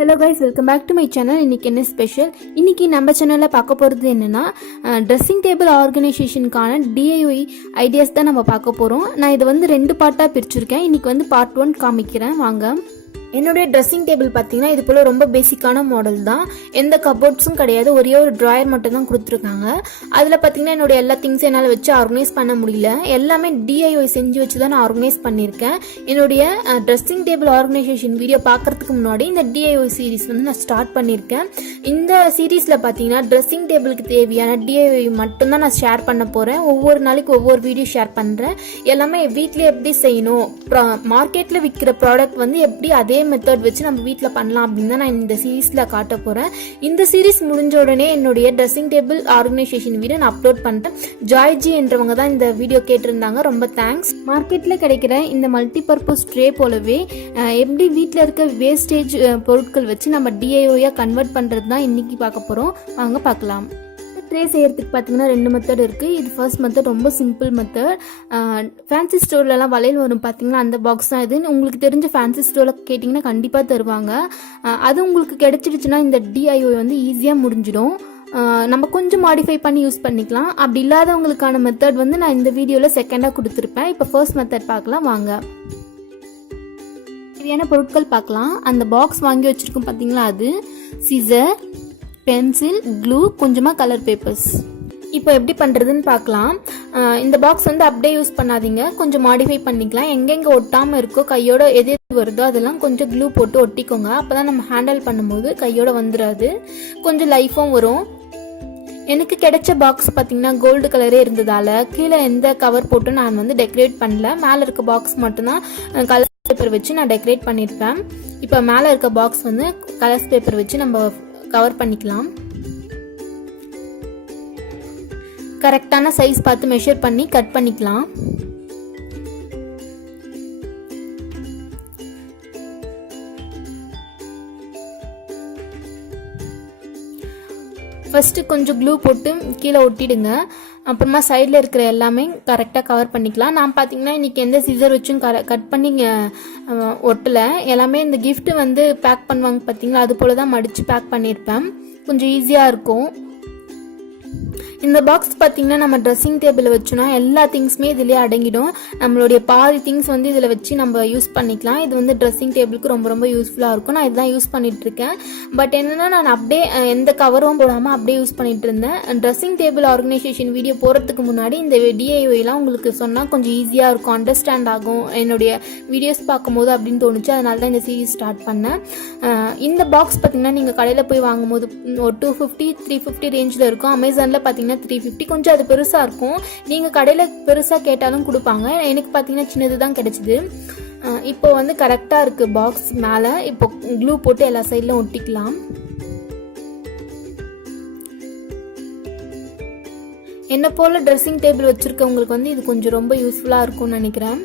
Hello guys, welcome back to my channel. இன்றைக்கி என்ன special? இன்றைக்கி நம்ம சேனலில் பார்க்க போகிறது என்னென்னா, ட்ரெஸ்ஸிங் டேபிள் ஆர்கனைசேஷனுக்கான டிஐஒய் ஐடியாஸ் தான் நம்ம பார்க்க போகிறோம். நான் இதை வந்து 2 பார்ட்டாக பிரிச்சுருக்கேன். இன்றைக்கி வந்து பார்ட் 1 காமிக்கிறேன் வாங்க. என்னுடைய ட்ரெஸ்ஸிங் டேபிள் பார்த்தீங்கன்னா இது போல் ரொம்ப பேசிக்கான மாடல் தான். எந்த கபோர்ட்ஸும் கிடையாது, ஒரே ஒரு ட்ராயர் மட்டும் தான் கொடுத்துருக்காங்க. அதில் பார்த்தீங்கன்னா என்னுடைய எல்லா திங்ஸும் என்னால் வச்சு ஆர்கனைஸ் பண்ண முடியல. எல்லாமே டிஐஒய் செஞ்சு வச்சு தான் நான் ஆர்கனைஸ் பண்ணியிருக்கேன். என்னுடைய ட்ரெஸ்ஸிங் டேபிள் ஆர்கனைசேஷன் வீடியோ பார்க்குறதுக்கு முன்னாடி இந்த டிஐஒய் சீரீஸ் வந்து நான் ஸ்டார்ட் பண்ணியிருக்கேன். இந்த சீரீஸில் பார்த்தீங்கன்னா ட்ரெஸ்ஸிங் டேபிளுக்கு தேவையான டிஐஒய் மட்டும்தான் நான் ஷேர் பண்ண போகிறேன். ஒவ்வொரு நாளைக்கு ஒவ்வொரு வீடியோ ஷேர் பண்ணுறேன். எல்லாமே வீட்டில் எப்படி செய்யணும், மார்க்கெட்டில் விற்கிற ப்ராடக்ட் வந்து எப்படி அதே மெத்தட் வச்சு நம்ம வீட்டில் பண்ணலாம் அப்படின்னு தான் நான் இந்த சீரீஸில் காட்ட போகிறேன். இந்த சீரீஸ் முடிஞ்ச உடனே என்னுடைய ட்ரெஸ்ஸிங் டேபிள் ஆர்கனைசேஷன் வீடியோ நான் அப்லோட் பண்ணிட்டேன். ஜாய்ஜி என்றவங்க தான் இந்த வீடியோ கேட்டிருந்தாங்க, ரொம்ப தேங்க்ஸ். மார்க்கெட்டில் கிடைக்கிற இந்த மல்டிபர்பஸ் ட்ரே போலவே எப்படி வீட்டில் இருக்க வேஸ்டேஜ் பொருட்கள் வச்சு நம்ம டிஐஒயாக கன்வெர்ட் பண்ணுறது தான் இன்றைக்கி பார்க்க போகிறோம். வாங்க பார்க்கலாம். ட்ரே செய்கிறதுக்கு பார்த்தீங்கன்னா 2 மெத்தட் இருக்குது. இது ஃபர்ஸ்ட் மெத்தட் ரொம்ப சிம்பிள் மெத்தட். ஃபேன்சி ஸ்டோர்லலாம் வளையல் வரும் பார்த்தீங்கன்னா, அந்த பாக்ஸ் தான் இது. உங்களுக்கு தெரிஞ்ச ஃபேன்சி ஸ்டோரில் கேட்டிங்கன்னா கண்டிப்பாக தருவாங்க. அது உங்களுக்கு கிடைச்சிடுச்சுன்னா இந்த டிஐஒய் வந்து ஈஸியாக முடிஞ்சிடும். நம்ம கொஞ்சம் மாடிஃபை பண்ணி யூஸ் பண்ணிக்கலாம். அப்படி இல்லாதவங்களுக்கான மெத்தட் வந்து நான் இந்த வீடியோவில் செகண்டாக கொடுத்துருப்பேன். இப்போ ஃபர்ஸ்ட் மெத்தட் பார்க்கலாம் வாங்க. தேவையான பொருட்கள் பார்க்கலாம். அந்த பாக்ஸ் வாங்கி வச்சுருக்கோம் பார்த்தீங்களா, அது சிசர், பென்சில், க்ளூ, கொஞ்சமாக கலர் பேப்பர்ஸ். இப்போ எப்படி பண்ணுறதுன்னு பார்க்கலாம். இந்த பாக்ஸ் வந்து அப்படியே யூஸ் பண்ணாதீங்க, கொஞ்சம் மாடிஃபை பண்ணிக்கலாம். எங்கெங்கே ஒட்டாமல் இருக்கோ, கையோட எது வருதோ அதெல்லாம் கொஞ்சம் க்ளூ போட்டு ஒட்டிக்கோங்க. அப்போ தான் நம்ம ஹேண்டில் பண்ணும்போது கையோட வந்துடாது, கொஞ்சம் லைஃபும் வரும். எனக்கு கிடைச்ச பாக்ஸ் பார்த்தீங்கன்னா கோல்டு கலரே இருந்ததால் கீழே எந்த கவர் போட்டு நான் வந்து டெக்கரேட் பண்ணல. மேலே இருக்க பாக்ஸ் மட்டும்தான் கலர் பேப்பர் வச்சு நான் டெக்கரேட் பண்ணியிருப்பேன். இப்போ மேலே இருக்க பாக்ஸ் வந்து கலர்ஸ் பேப்பர் வச்சு நம்ம கவர் பண்ணிக்கலாம். கரெக்டான சைஸ் பார்த்து மெஷர் பண்ணி கட் பண்ணிக்கலாம். ஃபர்ஸ்ட் கொஞ்சம் க்ளூ போட்டு கீழே ஒட்டிடுங்க. அப்புறமா சைடில் இருக்கிற எல்லாமே கரெக்டாக கவர் பண்ணிக்கலாம். நான் பார்த்தீங்கன்னா இன்றைக்கி எந்த சிசர் வச்சும் கட் பண்ணி ஒட்டலை. எல்லாமே இந்த கிஃப்ட் வந்து பேக் பண்ணுவாங்க பார்த்தீங்களா, அது போல் தான் மடித்து பேக் பண்ணியிருப்பேன். கொஞ்சம் ஈஸியாக இருக்கும். இந்த பாக்ஸ் பார்த்தீங்கன்னா நம்ம ட்ரெஸ்ஸிங் டேபிள் வச்சோன்னா எல்லா திங்ஸுமே இதிலே அடங்கிடும். நம்மளுடைய பாதி திங்ஸ் வந்து இதில் வச்சு நம்ம யூஸ் பண்ணிக்கலாம். இது வந்து ட்ரெஸ்ஸிங் டேபிளுக்கு ரொம்ப ரொம்ப யூஸ்ஃபுல்லாக இருக்கும். நான் இதுதான் யூஸ் பண்ணிகிட்ருக்கேன். பட் என்னென்னா நான் அப்படியே எந்த கவரும் போடாமல் அப்படியே யூஸ் பண்ணிகிட்டு இருந்தேன். ட்ரெஸ்ஸிங் டேபிள் ஆர்கனைசேஷன் வீடியோ போகிறதுக்கு முன்னாடி இந்த டிஐஒய்லாம் உங்களுக்கு சொன்னால் கொஞ்சம் ஈஸியாக இருக்கும், அண்டர்ஸ்டாண்ட் ஆகும் என்னுடைய வீடியோஸ் பார்க்கும்போது அப்படின்னு தோணுச்சு. அதனால தான் இந்த சீரீஸ் ஸ்டார்ட் பண்ணேன். இந்த பாக்ஸ் பார்த்தீங்கன்னா நீங்கள் கடையில் போய் வாங்கும்போது ஒரு 250 350 ரேஞ்சில் இருக்கும். அமேசானில் பார்த்தீங்கன்னா 350, கொஞ்சம் அது பெருசாக இருக்கும். நீங்கள் கடையில் பெருசாக கேட்டாலும் கொடுப்பாங்க. எனக்கு பார்த்தீங்கன்னா சின்னது தான் கிடைச்சிது. இப்போ வந்து கரெக்டாக இருக்குது பாக்ஸ் மேலே. இப்போ க்ளூ போட்டு எல்லா சைட்லையும் ஒட்டிக்கலாம். என்ன போல் ட்ரெஸ்ஸிங் டேபிள் வச்சுருக்கவங்களுக்கு வந்து இது கொஞ்சம் ரொம்ப யூஸ்ஃபுல்லாக இருக்கும்னு நினைக்கிறேன்.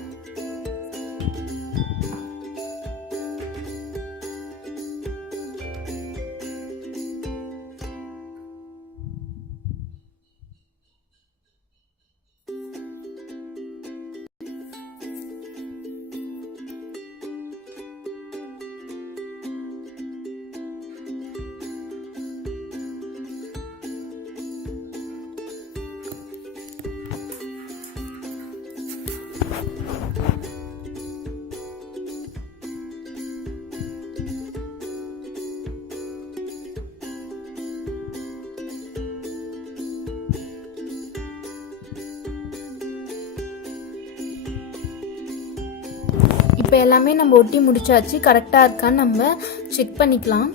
இப்போ எல்லாமே நம்ம ஒட்டி முடிச்சாச்சு. கரெக்டாக இருக்கான்னு நம்ம செக் பண்ணிக்கலாம்.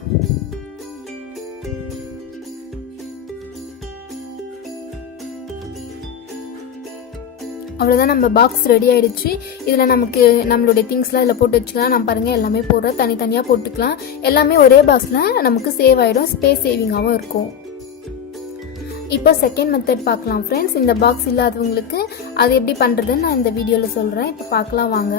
அவ்வளோதான், நம்ம பாக்ஸ் ரெடி ஆகிடுச்சு. இதில் நமக்கு நம்மளுடைய திங்ஸ்லாம் இதில் போட்டு வச்சுக்கலாம். நம்ம பாருங்கள் எல்லாமே போடுற தனித்தனியாக போட்டுக்கலாம். எல்லாமே ஒரே பாக்ஸில் நமக்கு சேவ் ஆகிடும், ஸ்பேஸ் சேவிங்காகவும் இருக்கும். இப்போ செகண்ட் மெத்தட் பார்க்கலாம் ஃப்ரெண்ட்ஸ். இந்த பாக்ஸ் இல்லாதவங்களுக்கு அது எப்படி பண்ணுறதுன்னு நான் இந்த வீடியோவில் சொல்கிறேன். இப்போ பார்க்கலாம் வாங்க.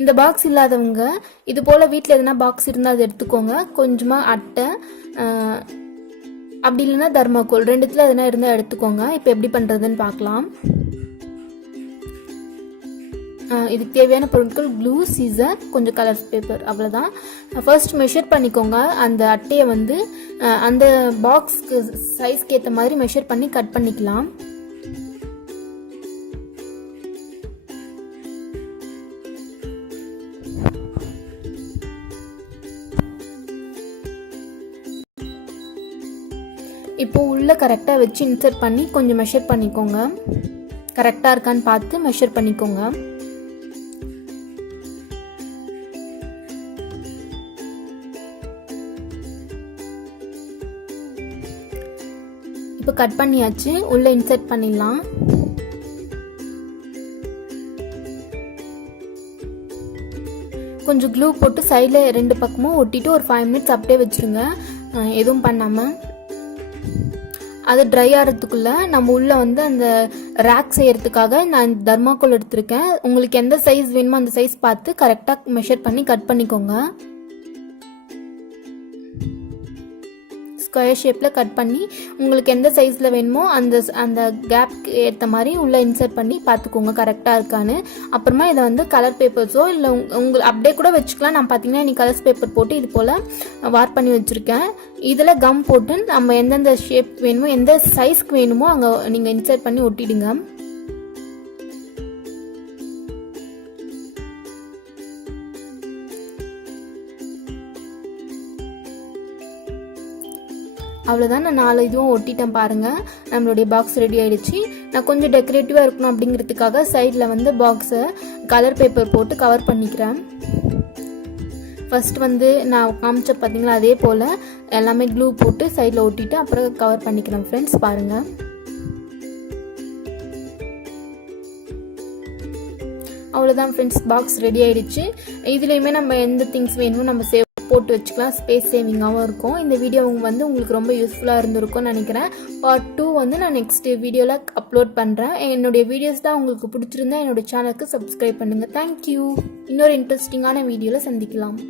இந்த பாக்ஸ் இல்லாதவங்க இது போல் வீட்டில் எதுனா பாக்ஸ் இருந்தால் அது எடுத்துக்கோங்க. கொஞ்சமாக அட்டை, அப்படி இல்லைன்னா தர்மாக்கோல், ரெண்டுத்தில் எதுனா இருந்தால் எடுத்துக்கோங்க. இப்போ எப்படி பண்ணுறதுன்னு பார்க்கலாம். இதுக்கு தேவையான பொருட்கள் க்ளூ, சீசர், கொஞ்சம் கலர் பேப்பர், அவ்வளோதான். ஃபர்ஸ்ட் மெஷர் பண்ணிக்கோங்க. அந்த அட்டையை வந்து அந்த பாக்ஸ்க்கு சைஸ்க்கு ஏற்ற மாதிரி மெஷர் பண்ணி கட் பண்ணிக்கலாம். இப்போ உள்ள கரெக்டாக வச்சு இன்சர்ட் பண்ணி கொஞ்சம் மெஷர் பண்ணிக்கோங்க. கரெக்டாக இருக்கான்னு பார்த்து மெஷர் பண்ணிக்கோங்க. இப்போ கட் பண்ணியாச்சு. உள்ள இன்சர்ட் பண்ணிடலாம். கொஞ்சம் க்ளூ போட்டு சைடில் 2 பக்கமும் ஒட்டிட்டு ஒரு 5 மினிட்ஸ் அப்படியே வச்சுருங்க, எதுவும் பண்ணாமல். அது ட்ரை ஆகிறதுக்குள்ளே நம்ம உள்ளே வந்து அந்த ரேக் செய்யறதுக்காக நான் தர்மாக்கோல் எடுத்திருக்கேன். உங்களுக்கு எந்த சைஸ் வேணுமோ அந்த சைஸ் பார்த்து கரெக்டாக மெஷர் பண்ணி கட் பண்ணிக்கோங்க. ஸ்கொயர் ஷேப்பில் கட் பண்ணி உங்களுக்கு எந்த சைஸில் வேணுமோ அந்த கேப்க்கு ஏற்ற மாதிரி உள்ளே இன்சர்ட் பண்ணி பார்த்துக்கோங்க கரெக்டாக இருக்கான்னு. அப்புறமா இதை வந்து கலர் பேப்பர்ஸோ இல்லை அப்படியே கூட வச்சுக்கலாம். நான் பார்த்தீங்கன்னா இன்னைக்கு கலர்ஸ் பேப்பர் போட்டு இது போல் வார் பண்ணி வச்சுருக்கேன். இதில் கம் போட்டு நம்ம எந்தெந்த ஷேப் வேணுமோ எந்த சைஸ்க்கு வேணுமோ அங்கே நீங்கள் இன்சர்ட் பண்ணி ஒட்டிடுங்க. அவ்வளோதான், நான் 4 இதுவும் ஒட்டிட்டேன் பாருங்கள். நம்மளுடைய பாக்ஸ் ரெடி ஆகிடுச்சு. நான் கொஞ்சம் டெக்கரேட்டிவாக இருக்கணும் அப்படிங்கிறதுக்காக சைடில் வந்து பாக்ஸை கலர் பேப்பர் போட்டு கவர் பண்ணிக்கிறேன். ஃபர்ஸ்ட் வந்து நான் காமிச்ச பார்த்தீங்களா அதே போல் எல்லாமே க்ளூ போட்டு சைடில் ஒட்டிட்டு அப்புறம் கவர் பண்ணிக்கிறேன் ஃப்ரெண்ட்ஸ். பாருங்கள், அவ்வளோதான் ஃப்ரெண்ட்ஸ், பாக்ஸ் ரெடி ஆகிடுச்சு. இதுலேயுமே நம்ம எந்த திங்ஸ் வேணுமோ நம்ம சேவ் போட்டு வச்சுக்கலாம். ஸ்பேஸ் சேவிங்காகவும் இருக்கும். இந்த வீடியோ வந்து உங்களுக்கு ரொம்ப யூஸ்ஃபுல்லாக இருந்திருக்கும்னு நினைக்கிறேன். பார்ட் 2 வந்து நான் நெக்ஸ்ட் வீடியோவில் அப்லோட் பண்ணுறேன். என்னுடைய வீடியோஸ் தான் உங்களுக்கு பிடிச்சிருந்தா என்னுடைய சேனலுக்கு சப்ஸ்கிரைப் பண்ணுங்கள். தேங்க்யூ. இன்னொரு இன்ட்ரெஸ்டிங்கான வீடியோவில் சந்திக்கலாம்.